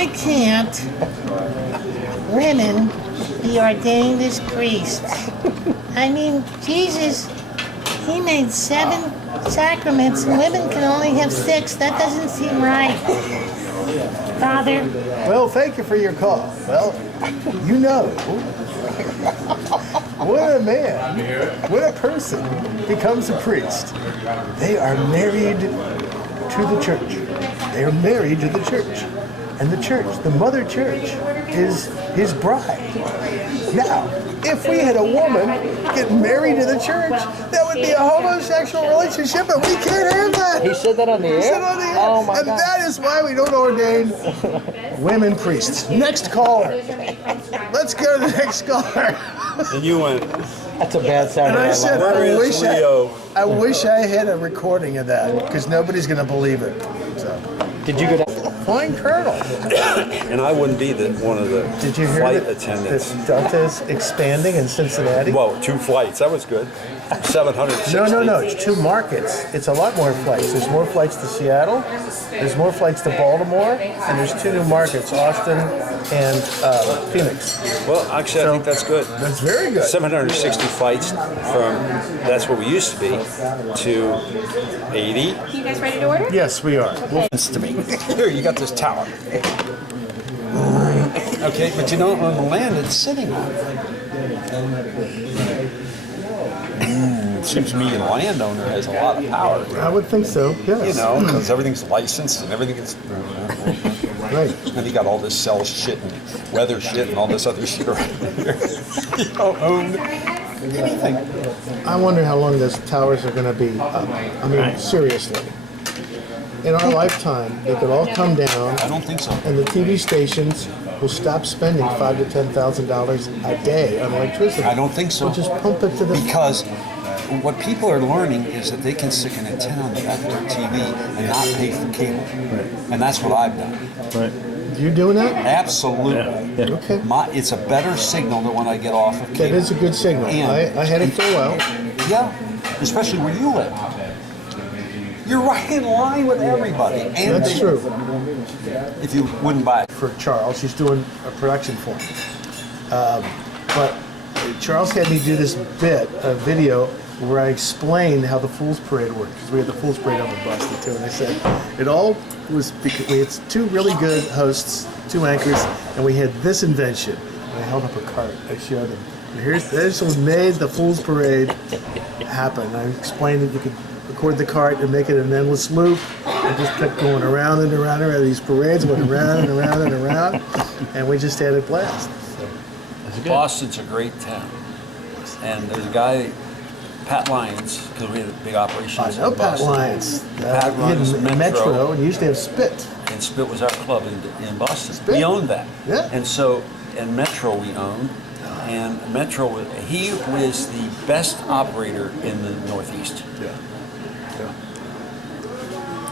why can't women be ordained as priests? I mean, Jesus, he made 7 sacraments and women can only have 6. That doesn't seem right. Father? Well, thank you for your call. Well, you know, when a man, when a person becomes a priest, they are married to the church. They are married to the church. And the church, the mother church, is his bride. Now, if we had a woman get married to the church, that would be a homosexual relationship, and we can't have that. He said that on the air? He said on the air. Oh my and God. that is why we don't ordain women priests. Next caller. Let's go to the next caller. And you went, That's a bad Saturday And I Night said, Live. where is Leo? I wish I had a recording of that, because nobody's going to believe it. So, Did you go down? flying colonel. And I wouldn't be one of the Did you hear flight that attendants. Delta's expanding in Cincinnati? Well, 2 flights. That was good. 760. No. It's 2 markets. It's a lot more flights. There's more flights to Seattle. There's more flights to Baltimore, and there's 2 new markets, Austin and Phoenix. Well, actually, I think that's good. That's very good. 760 flights from, that's where we used to be, to 80. You guys ready to order? Yes, we are. To me. Here, you got this tower. Okay, but you don't own the land it's sitting on. It seems to me a landowner has a lot of power. I would think so, yes. You know, because everything's licensed and everything is. Right. And you got all this cell shit and weather shit and all this other shit around here. You don't own anything. I wonder how long those towers are going to be up. I mean, seriously. In our lifetime, they could all come down, I don't think so. and the TV stations will stop spending $5,000 to $10,000 a day on electricity. I don't think so. We'll just pump it to the. Because what people are learning is that they can stick an antenna on the back of their TV and not pay for cable. Right. And that's what I've done. Right. You doing that? Absolutely. Okay. It's a better signal than when I get off of cable. That is a good signal. And- I had it for a while. Yeah, especially where you live. You're right in line with everybody. And That's true. If you wouldn't buy it. For Charles, he's doing a production for him. But Charles had me do this a video where I explained how the Fool's Parade worked. Because we had the Fool's Parade on the Boston too. And I said, it all was because we had 2 really good hosts, 2 anchors, and we had this invention. And I held up a cart. I showed him. This was made the Fool's Parade happen. I explained that you could record the cart and make it an endless loop. And just kept going around and around and around. These parades went around and around and around. And we just had a blast. So. Boston's a great town. And there's a guy, Pat Lyons, because we had a big operation I in know Pat Boston. Lyons. Pat runs Metro, and you used to have Spit. And Spit was our club in Boston. Spit? We owned that. Yeah. And so, and Metro we owned. And Metro, he was the best operator in the Northeast. Yeah.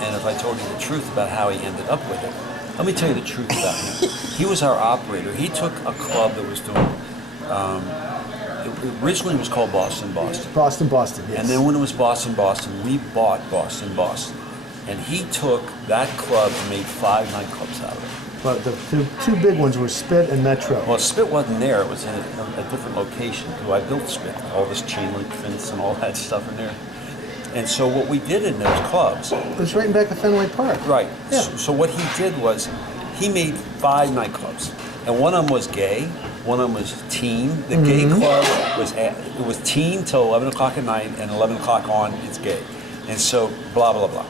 And if I told you the truth about how he ended up with it, let me tell you the truth about him. He was our operator. He took a club that was doing, it originally was called Boston. Boston, yes. And then when it was Boston, we bought Boston. And he took that club and made 5 nightclubs out of it. But the 2 big ones were Spit and Metro. Well, Spit wasn't there. It was in a different location. So I built Spit, all this chain link fence and all that stuff in there. And so what we did in those clubs... It was right in back of Fenway Park. Right. Yeah. So what he did was he made 5 nightclubs. And one of them was gay. One of them was teen. The gay club was teen till 11 o'clock at night, and 11 o'clock on, it's gay. And so blah, blah, blah.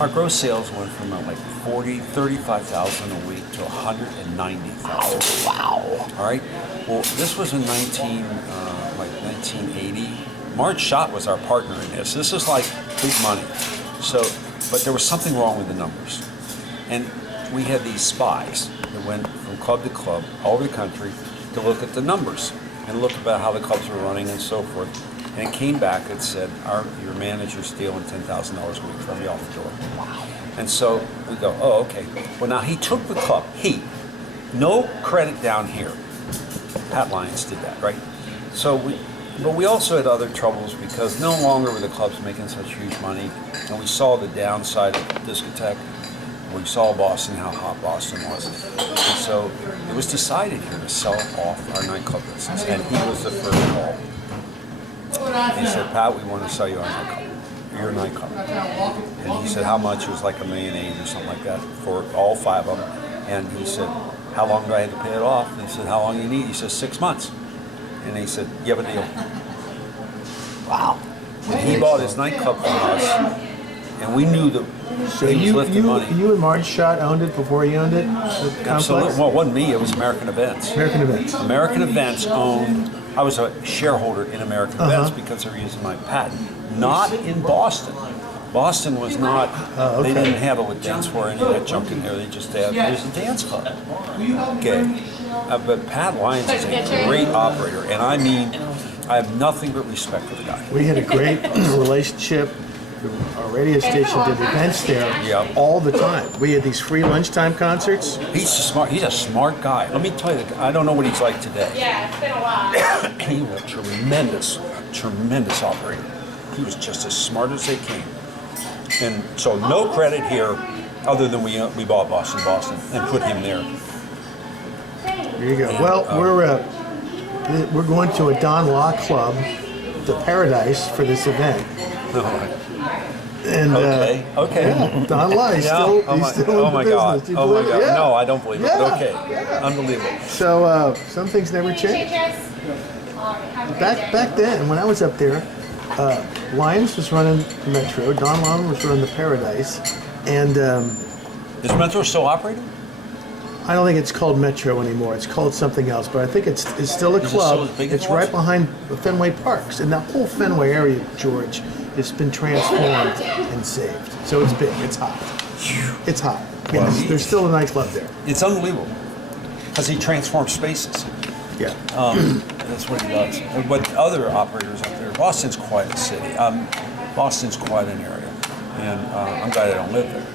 Our gross sales went from like 35,000 a week to 190,000. Wow. All right. Well, this was in 1980. Marge Schott was our partner in this. This is like big money. So, but there was something wrong with the numbers. And we had these spies that went from club to club all over the country to look at the numbers and look about how the clubs were running and so forth. And it came back and said, your manager's stealing $10,000 a week from you off the door. Wow. And so we go, oh, okay. Well, now he took the club. No credit down here. Pat Lyons did that, right? But we also had other troubles because no longer were the clubs making such huge money, and we saw the downside of the discotheque. We saw Boston, how hot Boston was. And so it was decided here to sell off our nightclub business. And he was the first call. He said, Pat, we want to sell you your nightclub. And he said, how much? It was like $1.8 million or something like that for all 5 of them. And he said, how long do I have to pay it off? And he said, how long do you need? He said, 6 months. And he said, you have a deal. Wow. And he bought his nightclub from us. And we knew that So he was lifting money. you and Marge Schott owned it before he owned it? The Absolutely. complex? Well, it wasn't me, it was American Events. American Events. American Events owned, I was a shareholder in American Events because they were using my patent. Not in Boston. Boston was not, okay. they didn't have a dance floor or any of that junk in there. They just had, it was a dance club. Okay. But Pat Lyons is a great operator. And I mean, I have nothing but respect for the guy. We had a great relationship. Our radio station did events there Yeah. all the time. We had these free lunchtime concerts. He's a smart guy. Let me tell you, I don't know what he's like today. Yeah, it's been a while. He was a tremendous operator. He was just as smart as they came. And so no credit here other than we bought Boston and put him there. There you go. Well, we're going to a Don Law Club, the Paradise, for this event. And Okay. yeah, Don Law, he's still oh in the my business. God. Do you Oh my believe it? God. Yeah. No, I don't believe it. Yeah. Okay. Yeah. Unbelievable. So some things never change. Back then, when I was up there, Lyons was running Metro, Don Law was running the Paradise, and Is Metro still operating? I don't think it's called Metro anymore. It's called something else, but I think it's still a Is it still club. as big as It's it was? right behind the Fenway Parks, and that whole Fenway area, George, has been transformed and saved. So it's big. It's hot. It's hot. Yes, there's still a nightclub there. It's unbelievable. Because he transforms spaces. Yeah. That's what he does. But other operators up there, Boston's quite a city. Boston's quite an area. And I'm glad I don't live there.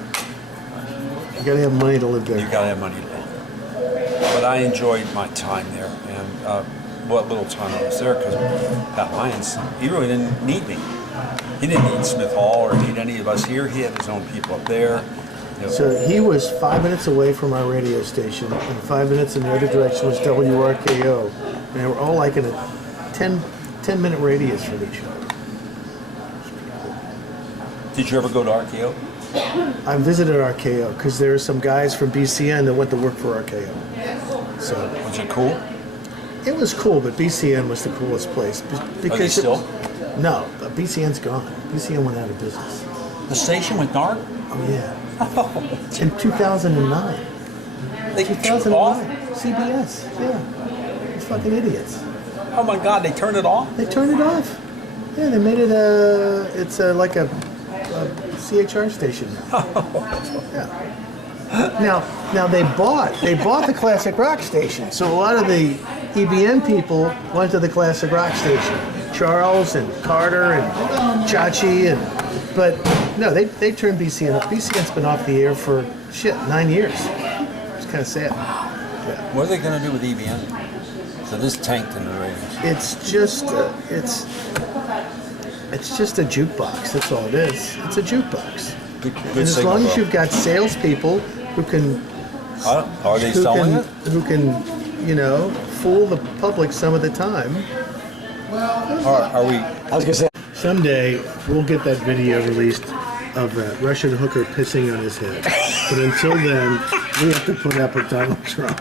You gotta have money to live You there. gotta have money to live there. But I enjoyed my time there, and what little time I was there, because Pat Lyons, he really didn't need me. He didn't need Smith Hall or need any of us here. He had his own people up there. You know, So he was 5 minutes away from our radio station, and 5 minutes in the other direction was WRKO. And they were all like in a 10-minute radius from each other. did you ever go to RKO? I visited RKO because there are some guys from BCN that went to work for RKO. So Was it cool? it was cool, but BCN was the coolest place. Because Are they still? No, BCN's gone. BCN went out of business. The station went dark? Oh, yeah. In 2009. They turned it off? 2009. CBS. Yeah. These fucking idiots. Oh my God, they turned it off? They turned it off. Yeah, they made it like a CHR station now. Yeah. Now they bought the classic rock station. So a lot of the EBN people went to the classic rock station. Charles and Carter and Chachi but no, they turned BCN off. BCN's been off the air for 9 years. It's kind of sad. Yeah. What are they going to do with EBN? So this tanked in the ratings. It's just a jukebox. That's all it is. It's a jukebox. Good And as signal, long as though. you've got salespeople who can Are they selling it? who can, fool the public some of the time. Are we? I was gonna say. Someday we'll get that video released of that Russian hooker pissing on his head. But until then, we have to put up with Donald Trump.